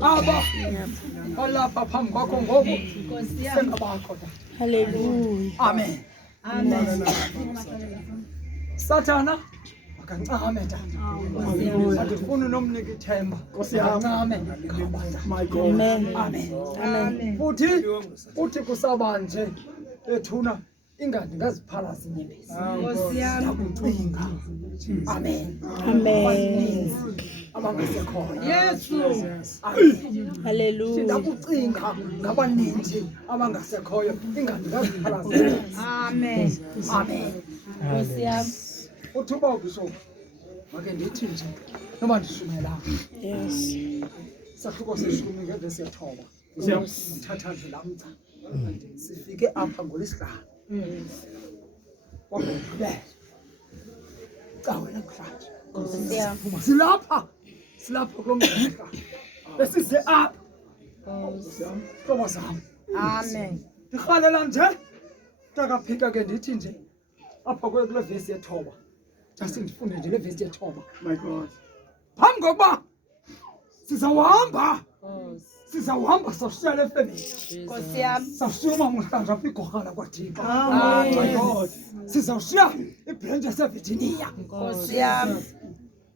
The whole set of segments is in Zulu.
Aba balapha phambi kwakho ngoku sengabakho. Hallelujah. Amen. Amen. Sathana akancame tata. Andifuni nomnika ithemba. Akancame. My God. Amen. Amen. Futhi kusaba nje ethuna ingadi ngaziphalaza inyembezi. Nkosi yami. Ndakucinga. Amen. Amen. Abangasekhoyo. Yesu. Hallelujah. Ndakucinga ngabaninzi abangasekhoyo ingadi ngaziphalaza. Amen. Amen. Nkosi yami. Uthuba Bishop. Make ndithi nje noma ndishumela. Yes. Sahluko seshumi ngevesi yethoba. Uthatha nje lamca. Sifike apha ngolisihlanu. Wabona. Cawe namhlanje. Nkosi yami. Silapha kulomhlaba. Besize apha. Nkosi zami. Amen. Ndikhalela nje. Ndakaphika ke ndithi nje apha kule vesi yethoba. Asindifunde nje le vesi yethoba. My God. Phambi kokuba sizawuhamba sashiya le family. Nkosi yami. Sashiya umhlanje apha igorhana kwaThixo. Amen. God. Sizawushiya ibranch yaseVirginia. Nkosi yami.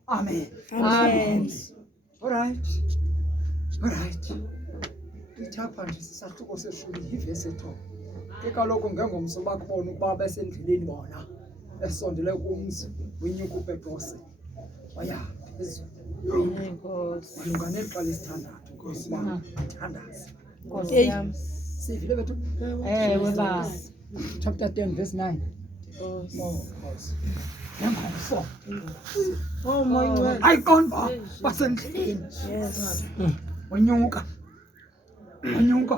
Amen. Amen. All right. Ithapha nje sisahluko seshumi ivesi yethoba. Ke kaloku ngengomso bakubona ukuba besendleleni bona esondele kumzi wenyuka uPetrose waya phezulu Nkosi. malunga nexa lesithandathu Nkosi wami athandaza. Nkosi yami. Sivile bethu Baba. chapter 10 verse 9. Nangomso my word. ayiqonda basendleleni Yes. wenyuka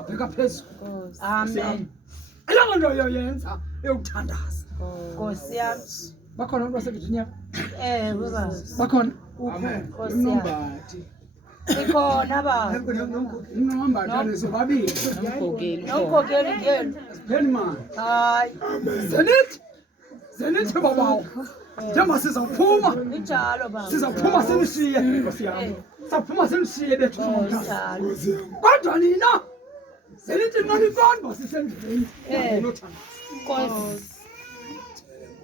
bheka phezulu. Amen. Ayongo nto yoyenza eyokuthandaza. Nkosi yami. Bakhona abantu baseVirginia? Baba. Bakhona? Nkosi yami. Ikhona baba. Nombathi sobabili. Nomkhokeli ngenu. Penman. Hayi. Zenithi babawo. Njengoba sizawuphuma. Injalo baba. Sizawuphuma sinishiye. Nkosi yami. Saphuma sinishiye bethu. Injalo. Kodwa nina zenithi nqani konke sisendleleni.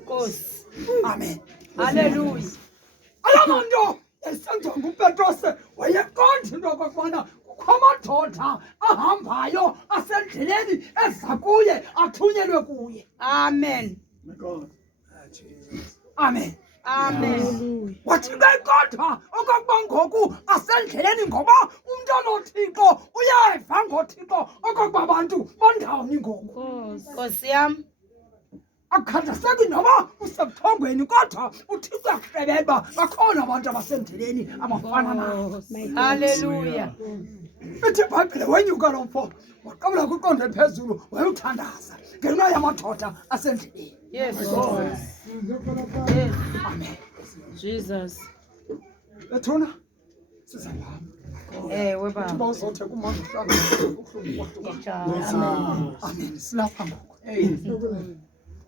Nkosi. Amen. Hallelujah. Alamanto esenziwa nguPetrose wayeqonda into okokubana kukho amadoda ahambayo asendleleni eza kuye athunyelwe kuye. Amen. Amen. Amen. Wathi ke kodwa okokuba ngoku asendleleni ngoba umntu onoThixo uyeva ngoThixo okokuba abantu bandawoni ngoku. Nkosi yami. Akukhathazeki noba usebuthongweni kodwa uThixo akuhlebela bakhona abantu abasendleleni abafana nawe. Hallelujah. Ithi iBhayibhile wenyuka lo mfo waqabula kwiqondo phezulu wayewuthandaza ngenxa yamadoda asendleleni. Yes. Amen. Jesus. Bethuna sizahamba. Baba. Uba uzothe kumanga uhlanga Amen. Amen. Silapha ngoku.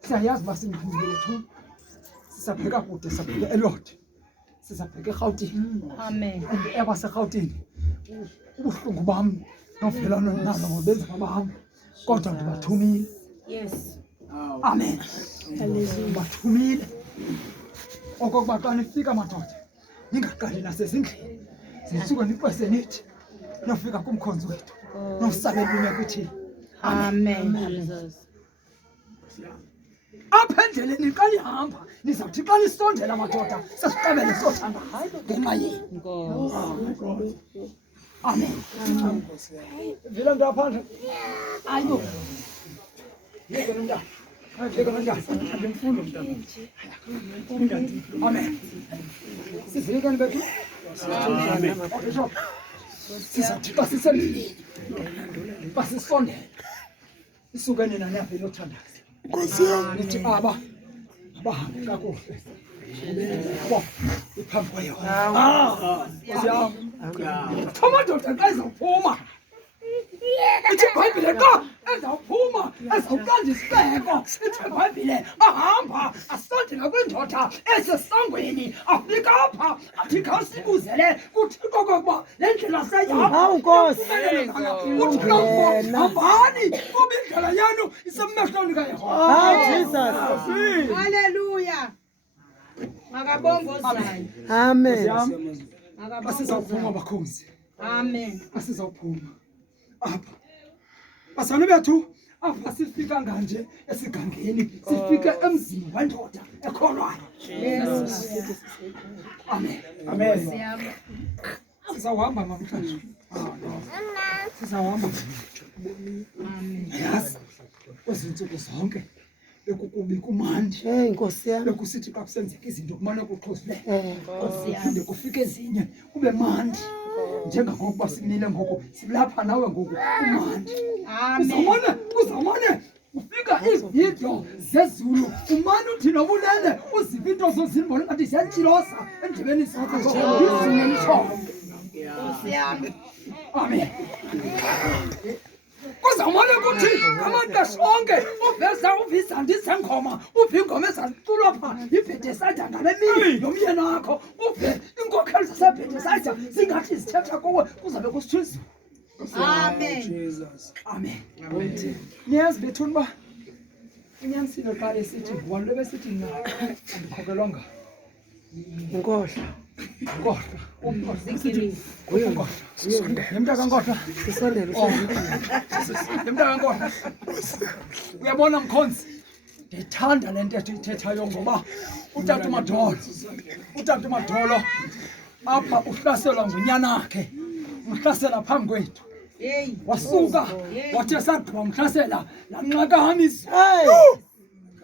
Siyayazi uba singahambile thu. Sisabheka kude sabheka eLodi. Sisabheka eRhawutini. Amen. Abaserhawutini. Ubuhlungu bam novelano nalo ngobenza babahamba. Kodwa ndibathumile. Yes. Amen. Bathumile. Okokuba xa nifika madoda ningaqali nasezindlini. Zisuke niqwese nithi nofika kumkhonzi wethu. Nosabela unye kuthini. Amen. Jesus. Apha endleleni xa nihamba nizawuthi xa nisondela madoda sesiqabele sothanda ngenxa yenu. Amen. Vila mntu aphandle. Ayo. Yeke lo mntana. Yeke lo mntana. Andimfundi mntana. Amen. Sizilekani bethu? Amen. Bishop. Sizawuthi xa sisendleleni. Xa sisondela. Isuke nina niyapha inothandaza. Nkosi yami. Nithi abahambe kakuhle. Yabo iphambi kwayo. Nkosi yami. Amadoda xa ezawuphuma Ithi iBhayibhile xa ezawuphuma ezawuqanda isibheko. Ithi iBhayibhile ahamba asondela kwindoda esesangweni afika apha athi khawusibuzele kuThixo kokuba le ndlela seyihamba. Nkosi. uthi hambani kuba indlela yenu isemehlweni kaYehova. Jesus. Hallelujah. Makabongozayo. Amen. Asizawuphuma bakhozi. Amen. Asizawuphuma apha basana bethu apha sifika nganje esigangeni sifike emzini wendoda ekholwayo. Amen. Amen. Sizawuhamba namhlanje. Sizawuhamba. Amen. Yazi kwezinsuku zonke bekukubi kumandi. Hey Nkosi yami. Bekusithi xa kusenzeka izinto kumane kuxhuzule. Phinde kufike ezinye kube mandi. Njengokuba simile ngoku silapha nawe ngoku umandi. Uzamane ufika ividiyo zezulu umane uthi nobulele uziva into zozimbona ngathi ziyantshiloza endibeni zakho izulu elitshoyo. Amen. Kuzamane kuthi amaxesha onke uvisa ndizengoma uve ingoma ezaculwa pha yibhetesayida ngale mini yomyeni wakho uve iinkokheli zasebhetesayida zingathi zithetha kuwe kuzabe kusithuzile. Amen. Amen. Niyazi bethuni uba unyanisile xa esithi ngubani besithi mna andikhokelwanga Inkohla. EmntakaNkohla. EmntakaNkohla. Uyabona Mkhonzi, ndithanda le ntetho ithethayo ngoba utata uMadolo apha uhlaselwa ngunyanakhe, umhlasela phambi kwethu. Wasuka wathi esagqiba umhlasela lanqakama izulu.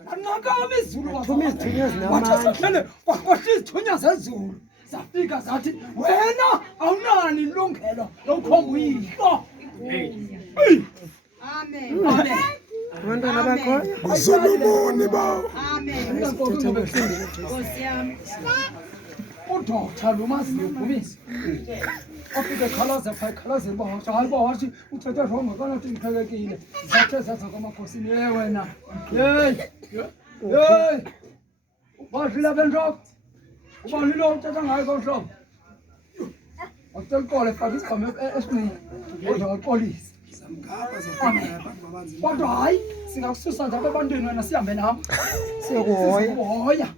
Lanqakama izulu wathi esahlele kwakwahla izithunya zezulu. Zafika zathi wena awunani ilungelo lokukhomba uyihlo. Amen. Amen. Abantwana bakhoyo. Usolomoni bawo. Amen. Nkosi yami. Udoktha lumaziyo uvumisa. Ofike khalaza pha khalazela uba hayi uba wathi uthethe rongo kanathi ndiqhelekile. Zathe zaza kwamakhosini wena. Hey. Ubadlile bentob. Ubani lo uthetha ngayo kohlobo. Wacelukole faka isigqama esinqeni. Uzoxolisa. Kodwa hayi singakususa nje abantwana wena sihambe nami. Siyakuhoya.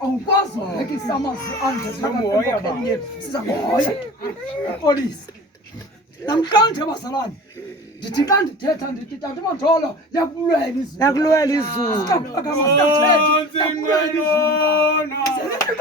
Awukwazi ukubhekisa amazwi anje phakathi sizakuhoya. Polisi. Namhlanje bazalwane. Ndithi xa ndithetha ndithi tata uMadolo liyakulwela izulu. Yakulwela izulu. Selithi